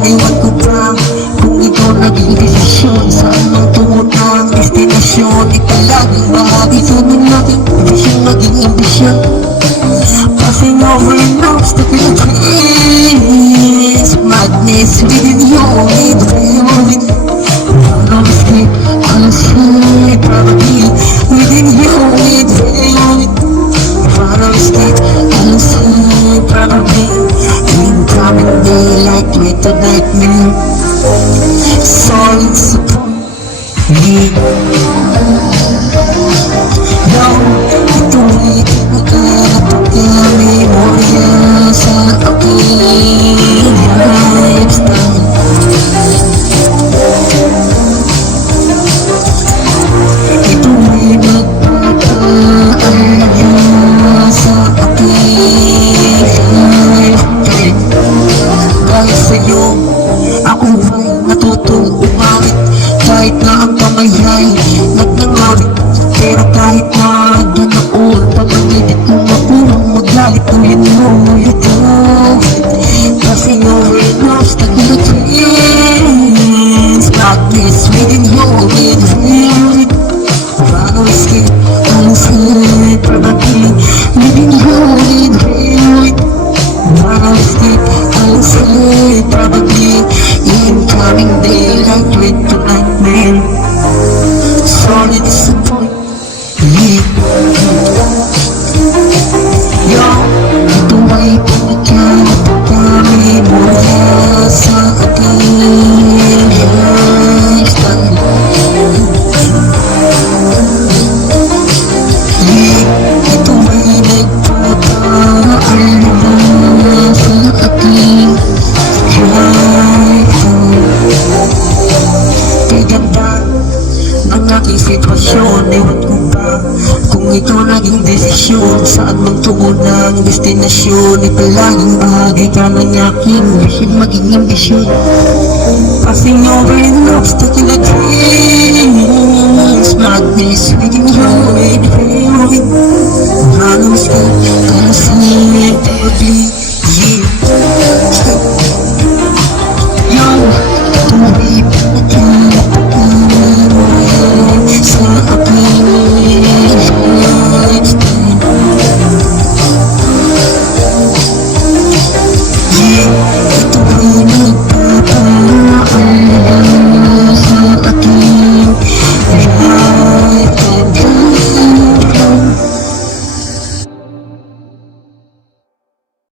Iwan ko pa kung ikaw naging desisyon. Saan ang tungo ng destinasyon? Ikaw laging bahagi. Tunong natin desisyon naging ambisyon. Passing over and obstacle of grace. Madness within you, only the favorite. Don't escape, honestly, probably within you, only the favorite. Don't escape, honestly, probably incoming daylight with a nightmare. Solid support me. Yo, ito ay memorya sa aking lifestyle. Ito ay magpapaalala sa aking lifestyle. Dahil sa'yo, ako ay natutong umawit. Kahit na ang kamay ay nagnangawit. Pero kahit na ganoon, pag-init kong makurang maglalit, ulit mo ulit ulit. Kasi you're enough to be the dreams. Practice within you, with it. Paano escape, honestly, probably within you, with it. Paano escape, honestly, probably incoming daylight with the nightmare. Sorry, disappoint. Yo, ito ay pagkakami mula sa aking lifestyle. Ito ay nagpapaalala sa aking lifestyle. Kay ganda ng aking sitwasyon, ewan ko ba kung ikaw naging desisyon. Saan mang tungo ng destinasyon, ito laging bahagi ka ng aking vision, maging ambisyon. Passing over in obstacle of dreams. Madness within you, with favorite. Halos ka, kasi probably